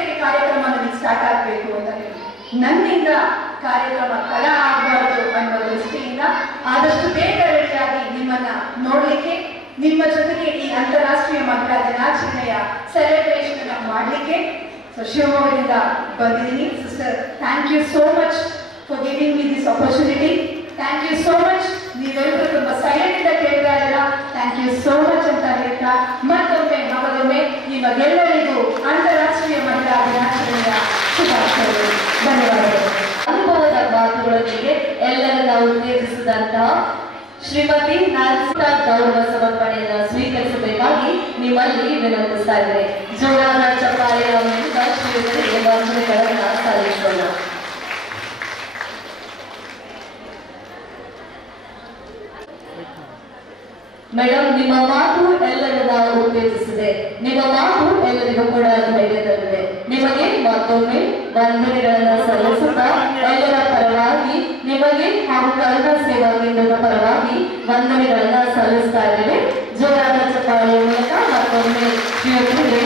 ಗಂಟೆಗೆ ಕಾರ್ಯಕ್ರಮ ನನಗೆ ಸ್ಟಾರ್ಟ್ ಆಗಬೇಕು ಅಂತ ಹೇಳಿ ನನ್ನಿಂದ ಕಾರ್ಯಕ್ರಮ ತಡ ಆಗಬಾರ್ದು ಅನ್ನೋ ದೃಷ್ಟಿಯಿಂದ ಆದಷ್ಟು ಬೇಗ ರೆಡಿಯಾಗಿ ನಿಮ್ಮನ್ನ ನೋಡ್ಲಿಕ್ಕೆ, ನಿಮ್ಮ ಜೊತೆಗೆ ಈ ಅಂತಾರಾಷ್ಟ್ರೀಯ ಮಹಿಳಾ ದಿನಾಚರಣೆಯ ಸೆಲೆಬ್ರೇಷನ್ ಮಾಡಲಿಕ್ಕೆ ಶಿವಮೊಗ್ಗದಿಂದ ಬಂದಿದ್ದೀನಿ. Sister, thank you so much for giving me this opportunity. Thank you so much. ನೀವೆಲ್ಲರೂ ತುಂಬಾ ಸೈಲೆಂಟ್ ಇಂದ ಕೇಳ್ತಾ ಇದ್ದೀರಾ. ಥ್ಯಾಂಕ್ ಯು ಸೋ ಮಚ್ ಅಂತ ಹೇಳ್ತಾ ಮತ್ತೊಮ್ಮೆ ನಿಮಗೆಲ್ಲರಿಗೂ ಅಂತಾರಾಷ್ಟ್ರೀಯ ಮಹಿಳಾ ದಿನಾಚರಣೆಯ ಶುಭಾಶಯಗಳು. ಧನ್ಯವಾದಗಳು. ಅನುಭವದ ಮಾತುಗಳೊಂದಿಗೆ ಎಲ್ಲರನ್ನ ಉತ್ತೇಜಿಸಿದಂತಹ ಶ್ರೀಮತಿ ನಾನ್ಸಿತಾ ಗೌರವ ಸಮರ್ಪಣೆಯನ್ನು ಸ್ವೀಕರಿಸಬೇಕಾಗಿ ನಿಮ್ಮಲ್ಲಿ ವಿನಂತಿಸ್ತಾ ಇದ್ದೇನೆ. ಜೋರಾದ ಚಪ್ಪಾಳೆಯ ಮೂಲಕ ಶ್ರೀಗಳಿಗೆ ವಂದನೆಗಳನ್ನು ಸಲ್ಲಿಸೋಣ. ಮೇಡಮ್, ನಿಮ್ಮ ಮಾತು ಎಲ್ಲರನ್ನ ಉತ್ತೇಜಿಸಿದೆ. ನಿಮ್ಮ ಮಾತು ಎಲ್ಲರಿಗೂ ಕೂಡ ಧೈರ್ಯ ತಂದಿದೆ. ನಿಮಗೆ ಮತ್ತೊಮ್ಮೆ ವಂದನೆಗಳನ್ನು ಸಲ್ಲಿಸುತ್ತಾ ಎಲ್ಲರ ಪರವಾಗಿ ನಿಮಗೆ ಹಾಗೂ ಕರುಣಾ ಸೇವಾ ಕೇಂದ್ರದ ಪರವಾಗಿ ವಂದನೆಗಳನ್ನ ಸಲ್ಲಿಸ್ತಾ ಇದ್ದೇವೆ. ಜೋರಾದ ಚಪ್ಪಾಳೆಯ ಮೂಲಕ ಮತ್ತೊಮ್ಮೆ ಶ್ರೀಗಳಿಗೆ